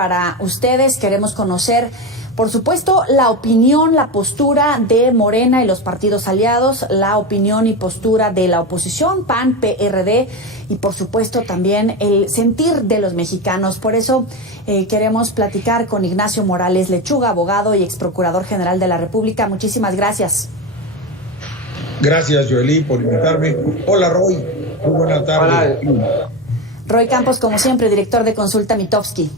para ustedes. Queremos conocer, por supuesto, la opinión, la postura de Morena y los partidos aliados, la opinión y postura de la oposición, PAN, PRD, y por supuesto también el sentir de los mexicanos. Por eso queremos platicar con Ignacio Morales Lechuga, abogado y exprocurador general de la República. Muchísimas gracias. Gracias, Joely, por invitarme. Hola, Roy. Muy buena tarde. Hola. Roy Campos, como siempre, director de Consulta Mitofsky.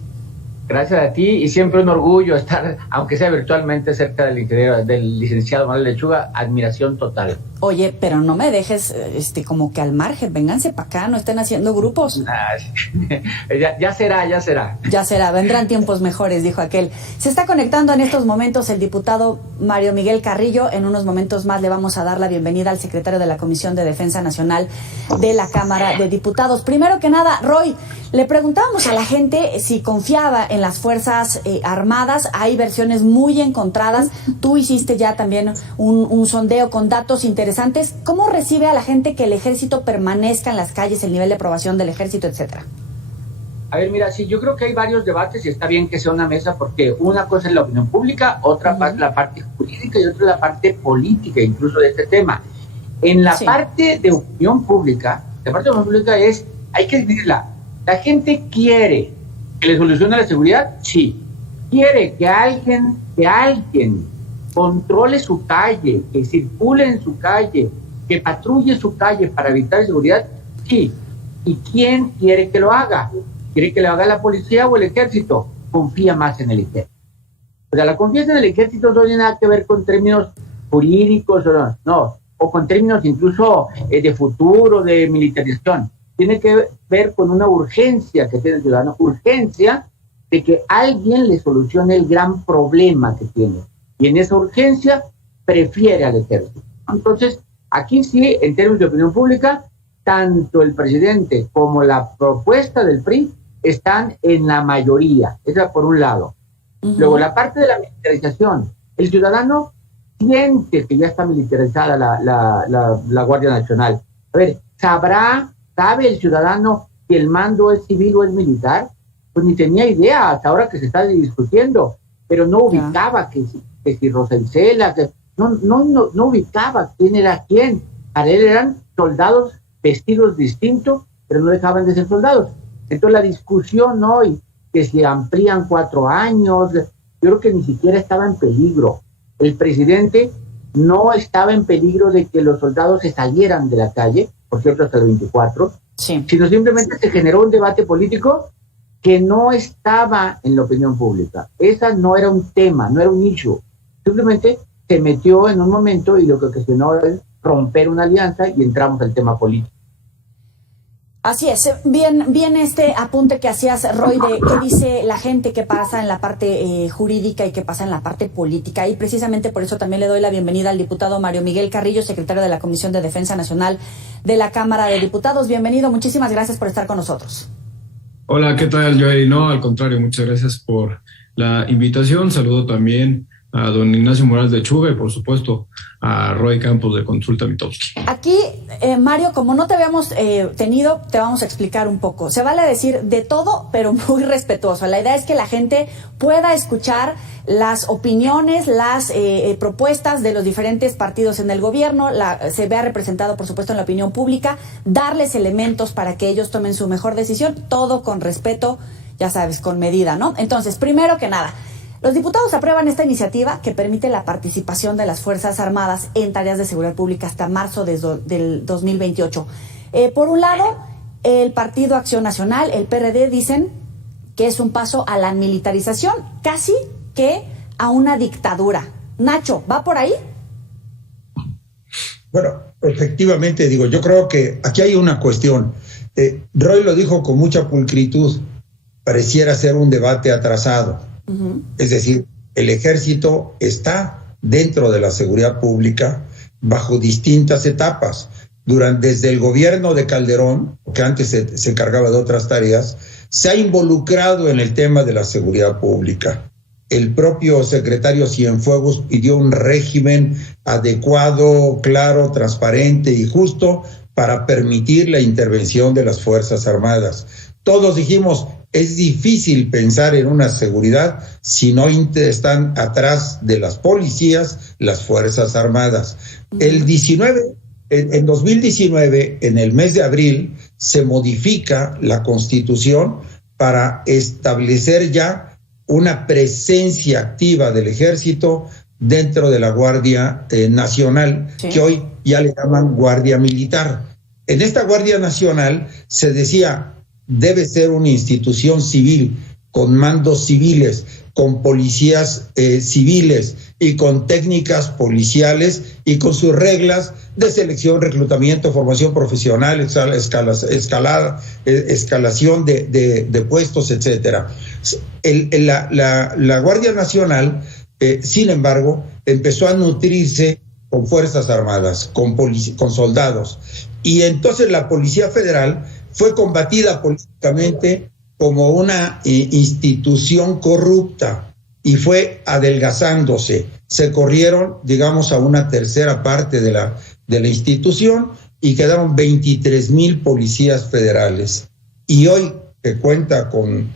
Gracias a ti y siempre un orgullo estar, aunque sea virtualmente, cerca del ingeniero, del licenciado Morales Lechuga. Admiración total. Oye, pero no me dejes como que al margen, vénganse para acá, no estén haciendo grupos. Ya será. Ya será, vendrán tiempos mejores, dijo aquel. Se está conectando en estos momentos el diputado Mario Miguel Carrillo. En unos momentos más le vamos a dar la bienvenida al secretario de la Comisión de Defensa Nacional de la Cámara de Diputados. Primero que nada, Roy, le preguntábamos a la gente si confiaba en las Fuerzas Armadas. Hay versiones muy encontradas. Tú hiciste ya también un sondeo con datos interesantes. ¿Cómo recibe a la gente que el ejército permanezca en las calles, el nivel de aprobación del ejército, etcétera? A ver, mira, sí, yo creo que hay varios debates y está bien que sea una mesa porque una cosa es la opinión pública, otra es la parte jurídica y otra la parte política incluso de este tema. En la parte de opinión pública, hay que dividirla. ¿La gente quiere que le solucione la seguridad? Sí. ¿Quiere que alguien controle su calle, que circule en su calle, que patrulle su calle para evitar inseguridad? Sí. ¿Y quién quiere que lo haga? ¿Quiere que lo haga la policía o el ejército? Confía más en el ejército. O sea, la confianza en el ejército no tiene nada que ver con términos jurídicos, o con términos incluso de futuro, de militarización. Tiene que ver con una urgencia que tiene el ciudadano, urgencia de que alguien le solucione el gran problema que tiene. Y en esa urgencia prefiere al ejército. Entonces, aquí sí, en términos de opinión pública, tanto el presidente como la propuesta del PRI están en la mayoría. Esa por un lado. Luego, la parte de la militarización. El ciudadano siente que ya está militarizada la Guardia Nacional. A ver, ¿sabe el ciudadano que el mando es civil o es militar? Pues ni tenía idea hasta ahora que se está discutiendo, pero no ubicaba que si Rosa Isela, no ubicaba quién era quién. Para él eran soldados vestidos distintos, pero no dejaban de ser soldados. Entonces la discusión hoy, que se amplían 4 años, yo creo que ni siquiera estaba en peligro. El presidente no estaba en peligro de que los soldados se salieran de la calle, por cierto hasta el 24, sino simplemente se generó un debate político que no estaba en la opinión pública. Esa no era un tema, no era un issue. Simplemente se metió en un momento y lo que ocasionó es romper una alianza y entramos al tema político. Así es. Bien este apunte que hacías, Roy, de qué dice la gente, qué pasa en la parte jurídica y qué pasa en la parte política. Y precisamente por eso también le doy la bienvenida al diputado Mario Miguel Carrillo, secretario de la Comisión de Defensa Nacional de la Cámara de Diputados. Bienvenido, muchísimas gracias por estar con nosotros. Hola, ¿qué tal, Joey? No, al contrario, muchas gracias por la invitación. Saludo también a don Ignacio Morales Lechuga y, por supuesto, a Roy Campos de Consulta Mitofsky. Aquí, Mario, como no te habíamos tenido, te vamos a explicar un poco. Se vale decir de todo, pero muy respetuoso. La idea es que la gente pueda escuchar las opiniones, las propuestas de los diferentes partidos en el gobierno, se vea representado, por supuesto, en la opinión pública, darles elementos para que ellos tomen su mejor decisión, todo con respeto, ya sabes, con medida, ¿no? Entonces, primero que nada, los diputados aprueban esta iniciativa que permite la participación de las Fuerzas Armadas en tareas de seguridad pública hasta marzo del 2028. Por un lado, el Partido Acción Nacional, el PRD, dicen que es un paso a la militarización, casi que a una dictadura. Nacho, ¿va por ahí? Bueno, efectivamente, yo creo que aquí hay una cuestión. Roy lo dijo con mucha pulcritud, pareciera ser un debate atrasado. Es decir, el ejército está dentro de la seguridad pública bajo distintas etapas. Desde el gobierno de Calderón, que antes se encargaba de otras tareas, se ha involucrado en el tema de la seguridad pública. El propio secretario Cienfuegos pidió un régimen adecuado, claro, transparente y justo para permitir la intervención de las Fuerzas Armadas. Todos dijimos, es difícil pensar en una seguridad si no están atrás de las policías, las Fuerzas Armadas. En 2019, en el mes de abril, se modifica la Constitución para establecer ya una presencia activa del Ejército dentro de la Guardia Nacional, sí, que hoy ya le llaman Guardia Militar. En esta Guardia Nacional se decía, debe ser una institución civil, con mandos civiles, con policías civiles y con técnicas policiales y con sus reglas de selección, reclutamiento, formación profesional, escalación de puestos, etcétera. La Guardia Nacional, sin embargo, empezó a nutrirse con Fuerzas Armadas, con soldados. Y entonces la Policía Federal fue combatida políticamente como una institución corrupta y fue adelgazándose. Se corrieron, digamos, a una tercera parte de la institución y quedaron 23,000 policías federales. Y hoy, que cuenta con,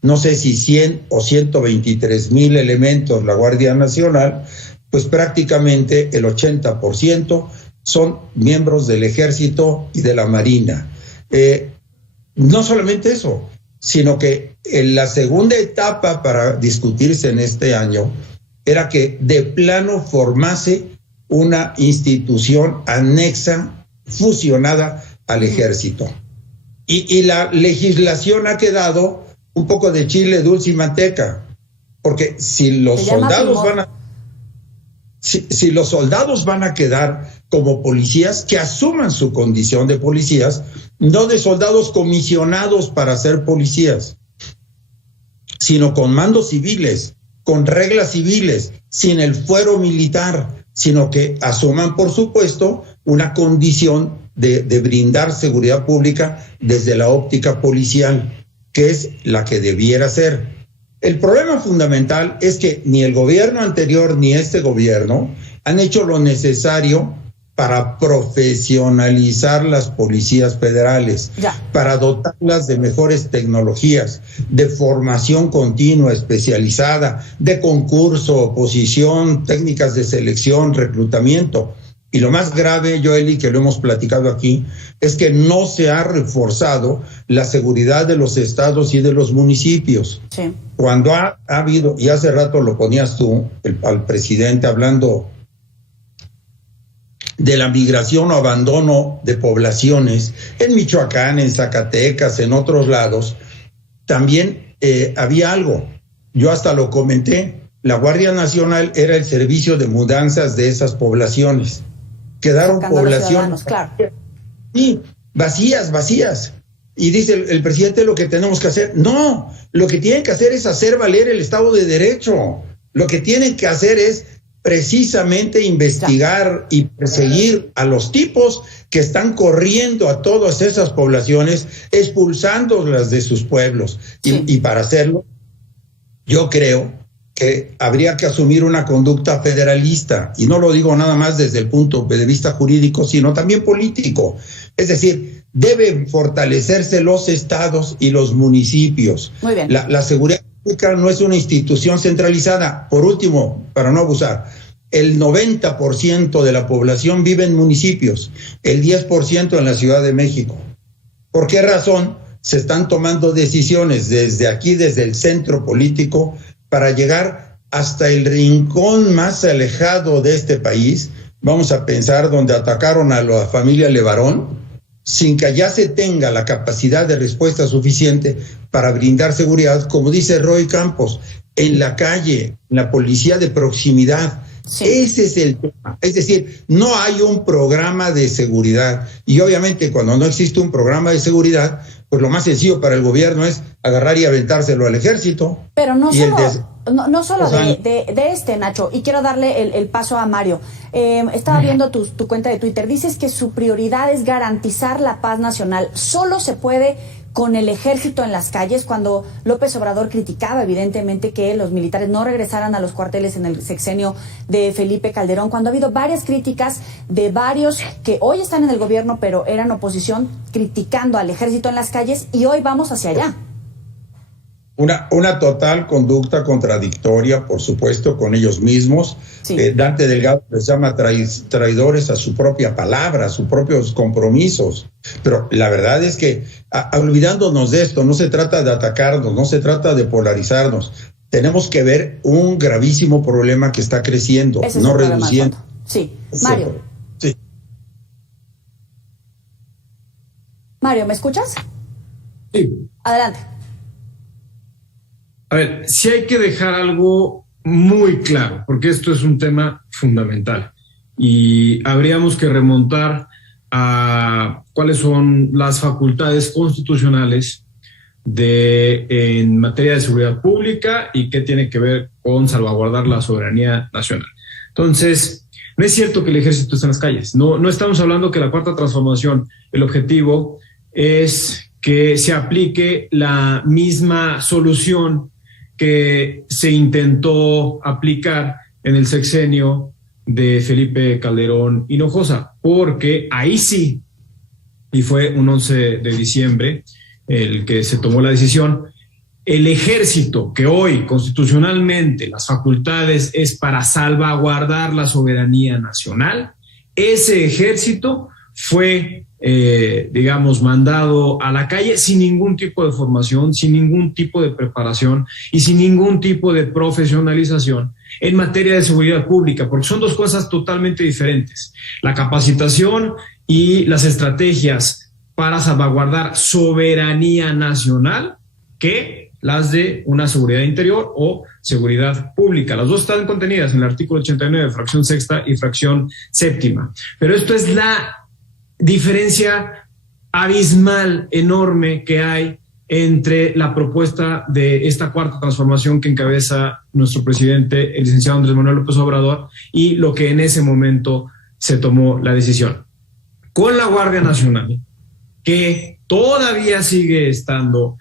no sé si 100 o 123,000 elementos la Guardia Nacional, pues prácticamente el 80% son miembros del Ejército y de la Marina. No solamente eso, sino que en la segunda etapa para discutirse en este año era que de plano formase una institución anexa, fusionada al Ejército. Y la legislación ha quedado un poco de chile, dulce y manteca, porque si los soldados van a quedar como policías, que asuman su condición de policías, no de soldados comisionados para ser policías, sino con mandos civiles, con reglas civiles, sin el fuero militar, sino que asuman, por supuesto, una condición de brindar seguridad pública desde la óptica policial, que es la que debiera ser. El problema fundamental es que ni el gobierno anterior ni este gobierno han hecho lo necesario para profesionalizar las policías federales, para dotarlas de mejores tecnologías, de formación continua, especializada, de concurso, oposición, técnicas de selección, reclutamiento. Y lo más grave, Joely, que lo hemos platicado aquí, es que no se ha reforzado la seguridad de los estados y de los municipios. Sí. Cuando ha habido, y hace rato lo ponías tú, al presidente hablando de la migración o abandono de poblaciones, en Michoacán, en Zacatecas, en otros lados, también había algo. Yo hasta lo comenté, la Guardia Nacional era el servicio de mudanzas de esas poblaciones. Quedaron poblaciones, claro, sí, vacías. Y dice el presidente, lo que tenemos que hacer. No, lo que tienen que hacer es hacer valer el Estado de Derecho. Lo que tienen que hacer es precisamente investigar y perseguir a los tipos que están corriendo a todas esas poblaciones, expulsándolas de sus pueblos. Sí. Y para hacerlo, yo creo que habría que asumir una conducta federalista, y no lo digo nada más desde el punto de vista jurídico, sino también político. Es decir, deben fortalecerse los estados y los municipios. Muy bien. La seguridad pública no es una institución centralizada. Por último, para no abusar, el 90% de la población vive en municipios, el 10% en la Ciudad de México. ¿Por qué razón se están tomando decisiones desde aquí, desde el centro político, para llegar hasta el rincón más alejado de este país? Vamos a pensar donde atacaron a la familia Levarón, sin que allá se tenga la capacidad de respuesta suficiente para brindar seguridad, como dice Roy Campos, en la calle, en la policía de proximidad. Sí. Ese es el tema. Es decir, no hay un programa de seguridad. Y obviamente cuando no existe un programa de seguridad, pues lo más sencillo para el gobierno es agarrar y aventárselo al ejército. Pero no solo de Nacho, y quiero darle el paso a Mario. Estaba viendo tu cuenta de Twitter, dices que su prioridad es garantizar la paz nacional. Solo se puede con el ejército en las calles, cuando López Obrador criticaba evidentemente que los militares no regresaran a los cuarteles en el sexenio de Felipe Calderón, cuando ha habido varias críticas de varios que hoy están en el gobierno pero eran oposición, criticando al ejército en las calles, y hoy vamos hacia allá. Una total conducta contradictoria, por supuesto, con ellos mismos. Sí. Dante Delgado les llama traidores a su propia palabra, a sus propios compromisos. Pero la verdad es que, olvidándonos de esto, no se trata de atacarnos, no se trata de polarizarnos. Tenemos que ver un gravísimo problema que está creciendo, Ese es no el problema reduciendo. al fondo. Sí, Mario. Sí. Mario, ¿me escuchas? Sí. Adelante. A ver, sí hay que dejar algo muy claro, porque esto es un tema fundamental y habríamos que remontar a cuáles son las facultades constitucionales en materia de seguridad pública y qué tiene que ver con salvaguardar la soberanía nacional. Entonces, no es cierto que el ejército está en las calles. No estamos hablando que la Cuarta Transformación, el objetivo es que se aplique la misma solución que se intentó aplicar en el sexenio de Felipe Calderón Hinojosa, porque ahí sí, y fue un 11 de diciembre el que se tomó la decisión, el ejército, que hoy constitucionalmente las facultades es para salvaguardar la soberanía nacional, ese ejército fue mandado a la calle sin ningún tipo de formación, sin ningún tipo de preparación y sin ningún tipo de profesionalización en materia de seguridad pública, porque son dos cosas totalmente diferentes. La capacitación y las estrategias para salvaguardar soberanía nacional que las de una seguridad interior o seguridad pública. Las dos están contenidas en el artículo 89, fracción sexta y fracción séptima. Pero esto es la diferencia abismal, enorme que hay entre la propuesta de esta cuarta transformación que encabeza nuestro presidente, el licenciado Andrés Manuel López Obrador, y lo que en ese momento se tomó la decisión. Con la Guardia Nacional, que todavía sigue estando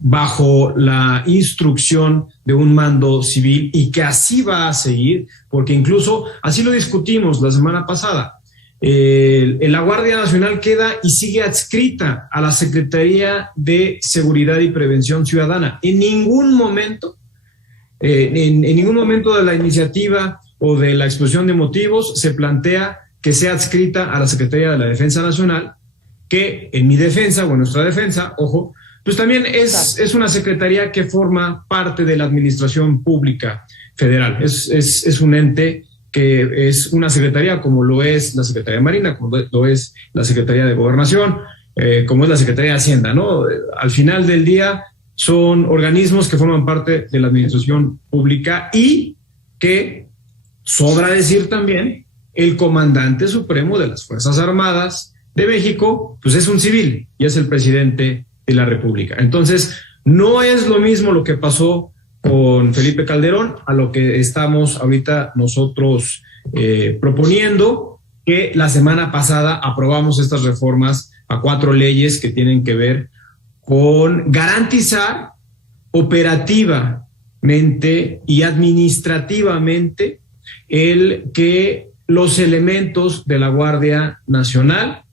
bajo la instrucción de un mando civil y que así va a seguir, porque incluso así lo discutimos la semana pasada. La Guardia Nacional queda y sigue adscrita a la Secretaría de Seguridad y Prevención Ciudadana. En ningún momento de la iniciativa o de la exposición de motivos se plantea que sea adscrita a la Secretaría de la Defensa Nacional, que en mi defensa o en nuestra defensa, ojo, pues también es una secretaría que forma parte de la Administración Pública Federal. Es un ente que es una secretaría como lo es la Secretaría de Marina, como lo es la Secretaría de Gobernación, como es la Secretaría de Hacienda, ¿no? Al final del día son organismos que forman parte de la Administración Pública y que, sobra decir también, el comandante supremo de las Fuerzas Armadas de México, pues es un civil y es el presidente de la República. Entonces, no es lo mismo lo que pasó con Felipe Calderón a lo que estamos ahorita nosotros proponiendo, que la semana pasada aprobamos estas reformas a 4 leyes que tienen que ver con garantizar operativamente y administrativamente el que los elementos de la Guardia Nacional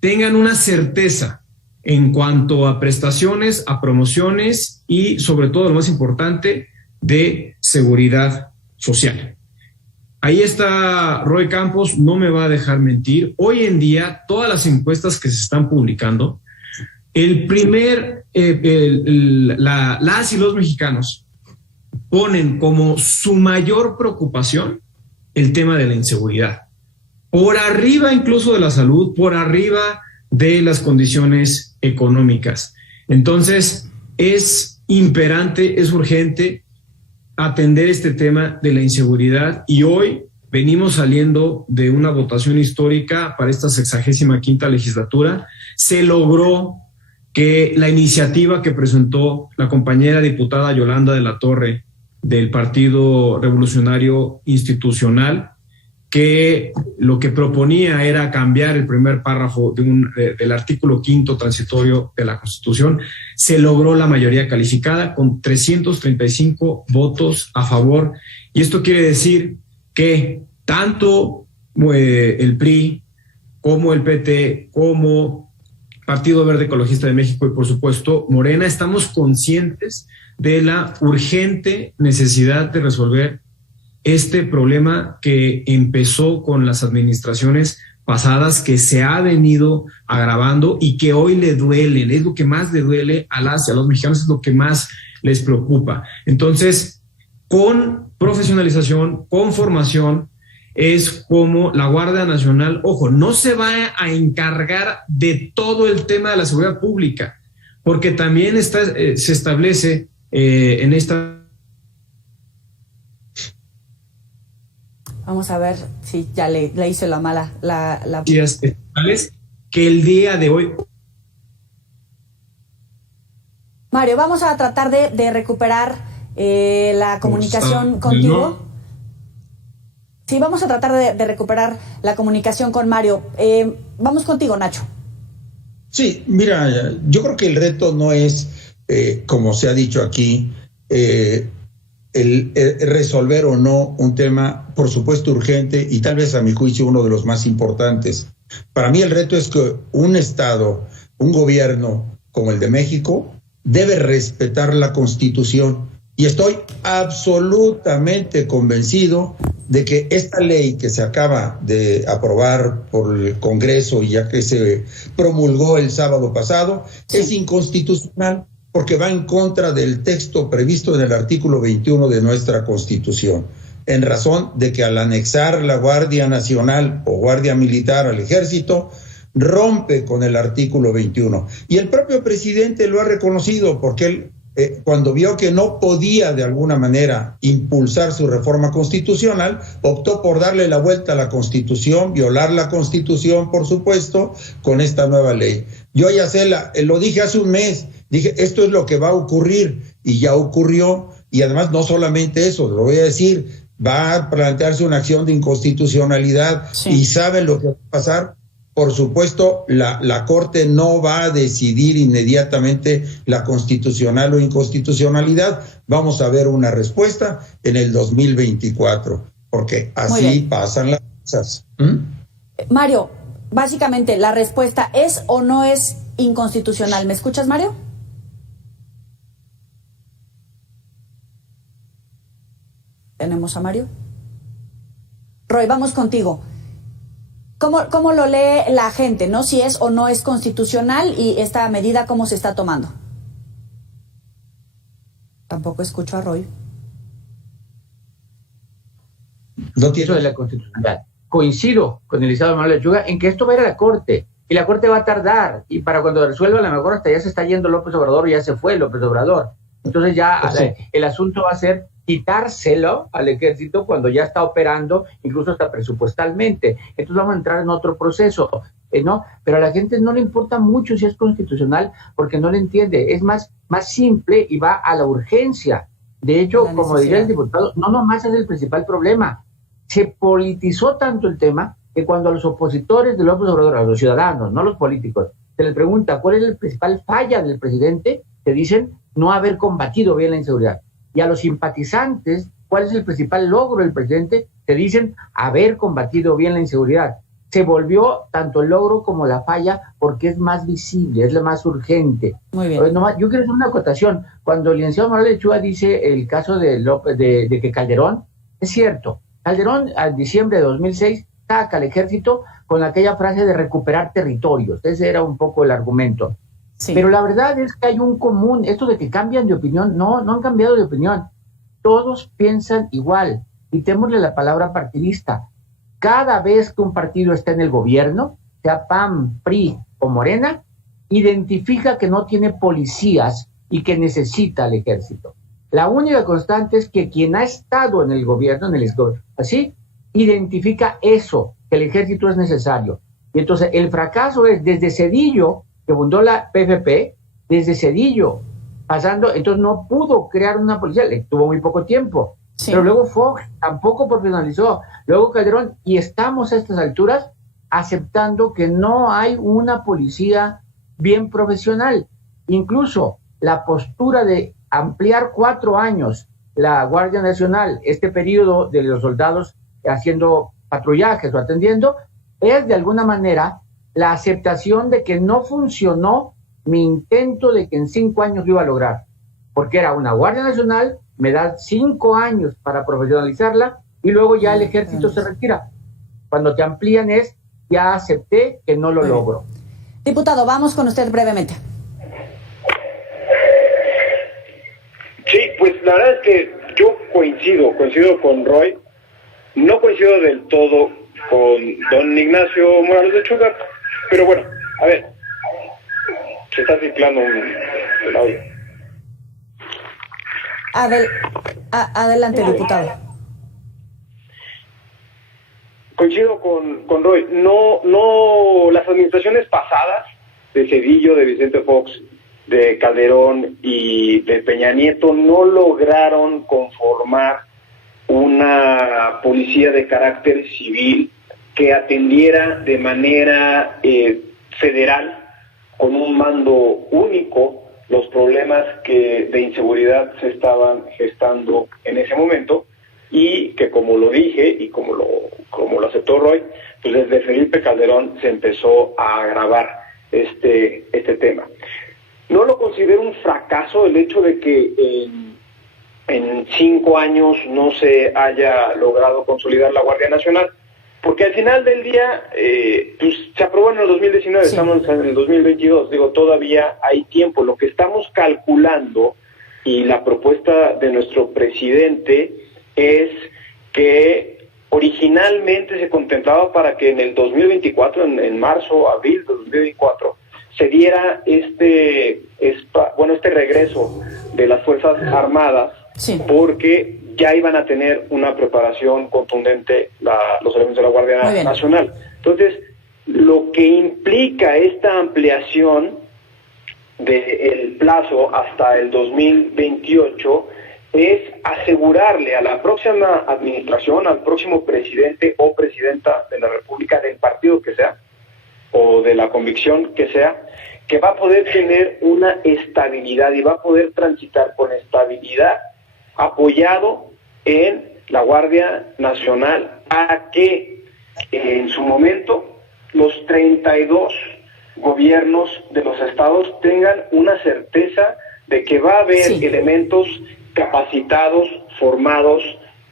tengan una certeza en cuanto a prestaciones, a promociones y, sobre todo, lo más importante, de seguridad social. Ahí está Roy Campos, no me va a dejar mentir. Hoy en día, todas las encuestas que se están publicando, las y los mexicanos ponen como su mayor preocupación el tema de la inseguridad. Por arriba incluso de la salud, por arriba de las condiciones económicas. Entonces, es imperante, es urgente atender este tema de la inseguridad y hoy venimos saliendo de una votación histórica para esta 65ª legislatura. Se logró que la iniciativa que presentó la compañera diputada Yolanda de la Torre del Partido Revolucionario Institucional, que lo que proponía era cambiar el primer párrafo del artículo 5º transitorio de la Constitución, se logró la mayoría calificada con 335 votos a favor. Y esto quiere decir que tanto el PRI como el PT, como Partido Verde Ecologista de México y, por supuesto, Morena, estamos conscientes de la urgente necesidad de resolver este problema que empezó con las administraciones pasadas, que se ha venido agravando y que hoy le duelen, es lo que más le duele a las y a los mexicanos, es lo que más les preocupa. Entonces, con profesionalización, con formación, es como la Guardia Nacional, ojo, no se va a encargar de todo el tema de la seguridad pública, porque también se establece en esta... Vamos a ver si ya le hizo la mala. Que el día de hoy... Mario, vamos a tratar de recuperar la comunicación contigo. Sí, vamos a tratar de recuperar la comunicación con Mario. Vamos contigo, Nacho. Sí, mira, yo creo que el reto no es, como se ha dicho aquí, el resolver o no un tema, por supuesto, urgente y tal vez a mi juicio uno de los más importantes. Para mí el reto es que un Estado, un gobierno como el de México, debe respetar la Constitución. Y estoy absolutamente convencido de que esta ley que se acaba de aprobar por el Congreso y ya que se promulgó el sábado pasado, es inconstitucional porque va en contra del texto previsto en el artículo 21 de nuestra Constitución, en razón de que al anexar la Guardia Nacional o Guardia Militar al Ejército, rompe con el artículo 21. Y el propio presidente lo ha reconocido porque él, cuando vio que no podía de alguna manera impulsar su reforma constitucional, optó por darle la vuelta a la Constitución, violar la Constitución, por supuesto, con esta nueva ley. Yo ya sé, lo dije hace un mes, dije, esto es lo que va a ocurrir, y ya ocurrió, y además no solamente eso, lo voy a decir, va a plantearse una acción de inconstitucionalidad, y ¿saben lo que va a pasar? Por supuesto, la Corte no va a decidir inmediatamente la constitucional o inconstitucionalidad. Vamos a ver una respuesta en el 2024, porque así pasan las cosas. Mario, básicamente, ¿la respuesta es o no es inconstitucional? ¿Me escuchas, Mario? ¿Tenemos a Mario? Roy, vamos contigo. ¿Cómo lo lee la gente, no? Si es o no es constitucional y esta medida, ¿cómo se está tomando? Tampoco escucho a Roy. No tiene de la constitucionalidad. Coincido con el licenciado Manuel Lechuga en que esto va a ir a la Corte y la Corte va a tardar y para cuando resuelva a lo mejor hasta ya se está yendo López Obrador, ya se fue López Obrador. Entonces ya el asunto va a ser quitárselo al ejército cuando ya está operando, incluso hasta presupuestalmente. Entonces vamos a entrar en otro proceso, ¿no? Pero a la gente no le importa mucho si es constitucional porque no le entiende. Es más simple y va a la urgencia. De hecho, como diría el diputado, no nomás es el principal problema. Se politizó tanto el tema que cuando a los opositores de López Obrador, a los ciudadanos, no los políticos, se les pregunta cuál es la principal falla del presidente, te dicen no haber combatido bien la inseguridad. Y a los simpatizantes, ¿cuál es el principal logro del presidente? Te dicen haber combatido bien la inseguridad. Se volvió tanto el logro como la falla porque es más visible, es la más urgente. Muy bien. Yo quiero hacer una acotación. Cuando el licenciado Manuel Lechuga dice el caso de López, de que Calderón, es cierto. Calderón, en diciembre de 2006, saca al ejército con aquella frase de recuperar territorios. Ese era un poco el argumento. Sí. Pero la verdad es que hay un común, esto de que cambian de opinión, no han cambiado de opinión. Todos piensan igual. Quitémosle la palabra partidista. Cada vez que un partido está en el gobierno, sea PAN, PRI o Morena, identifica que no tiene policías y que necesita al ejército. La única constante es que quien ha estado en el gobierno, así, identifica eso, que el ejército es necesario. Y entonces el fracaso es desde Zedillo, que fundó la PFP, desde Zedillo, pasando, entonces no pudo crear una policía, le tuvo muy poco tiempo, pero luego Fox tampoco profesionalizó, luego Calderón, y estamos a estas alturas aceptando que no hay una policía bien profesional. Incluso la postura de ampliar 4 años la Guardia Nacional, este periodo de los soldados haciendo patrullajes o atendiendo, es de alguna manera la aceptación de que no funcionó mi intento de que en 5 años lo iba a lograr, porque era una Guardia Nacional, me da 5 años para profesionalizarla y luego ya el ejército se retira. Cuando te amplían ya acepté que no lo logro. Diputado, vamos con usted brevemente. Sí, pues la verdad es que yo coincido con Roy, no coincido del todo con don Ignacio Morales Lechuga, pero bueno, a ver, se está ciclando el audio. Adelante, diputado. Coincido con Roy, no, las administraciones pasadas de Cedillo, de Vicente Fox, de Calderón y de Peña Nieto no lograron conformar una policía de carácter civil que atendiera de manera federal, con un mando único, los problemas de inseguridad se estaban gestando en ese momento, y que, como lo dije y como lo aceptó Roy, pues desde Felipe Calderón se empezó a agravar este tema. No lo considero un fracaso el hecho de que en 5 años no se haya logrado consolidar la Guardia Nacional, porque al final del día pues se aprobó en el 2019, sí. Estamos en el 2022, todavía hay tiempo. Lo que estamos calculando, y la propuesta de nuestro presidente, es que originalmente se contemplaba para que en el 2024, en marzo, abril de 2024, se diera este regreso de las Fuerzas Armadas, sí. Porque ya iban a tener una preparación contundente los elementos de la Guardia Nacional. Entonces, lo que implica esta ampliación del plazo hasta el 2028 es asegurarle a la próxima administración, al próximo presidente o presidenta de la República, del partido que sea, o de la convicción que sea, que va a poder tener una estabilidad y va a poder transitar con estabilidad, apoyado en la Guardia Nacional, a que en su momento los 32 gobiernos de los estados tengan una certeza de que va a haber elementos capacitados, formados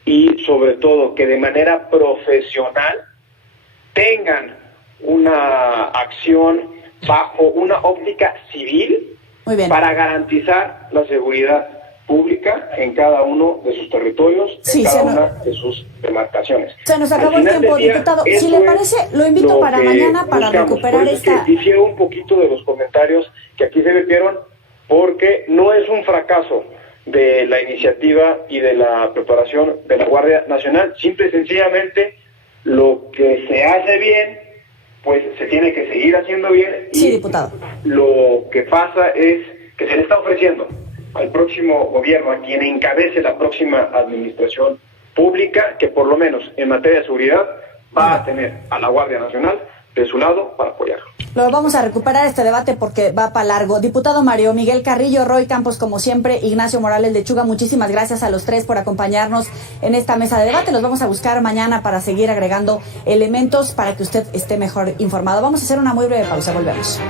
y sobre todo que de manera profesional tengan una acción bajo una óptica civil para garantizar la seguridad pública en cada uno de sus territorios, en cada una de sus demarcaciones. Se nos acabó el tiempo, diputado. Si le parece, lo invito para mañana para recuperar esta... Difiero un poquito de los comentarios que aquí se metieron, porque no es un fracaso de la iniciativa y de la preparación de la Guardia Nacional. Simple y sencillamente, lo que se hace bien, pues se tiene que seguir haciendo bien. Sí, diputado. Lo que pasa es que se le está ofreciendo al próximo gobierno, a quien encabece la próxima administración pública, que por lo menos en materia de seguridad va a tener a la Guardia Nacional de su lado para apoyarlo. Lo vamos a recuperar este debate porque va para largo. Diputado Mario Miguel Carrillo, Roy Campos, como siempre, Ignacio Morales Lechuga, muchísimas gracias a los tres por acompañarnos en esta mesa de debate. Los vamos a buscar mañana para seguir agregando elementos para que usted esté mejor informado. Vamos a hacer una muy breve pausa, volvemos.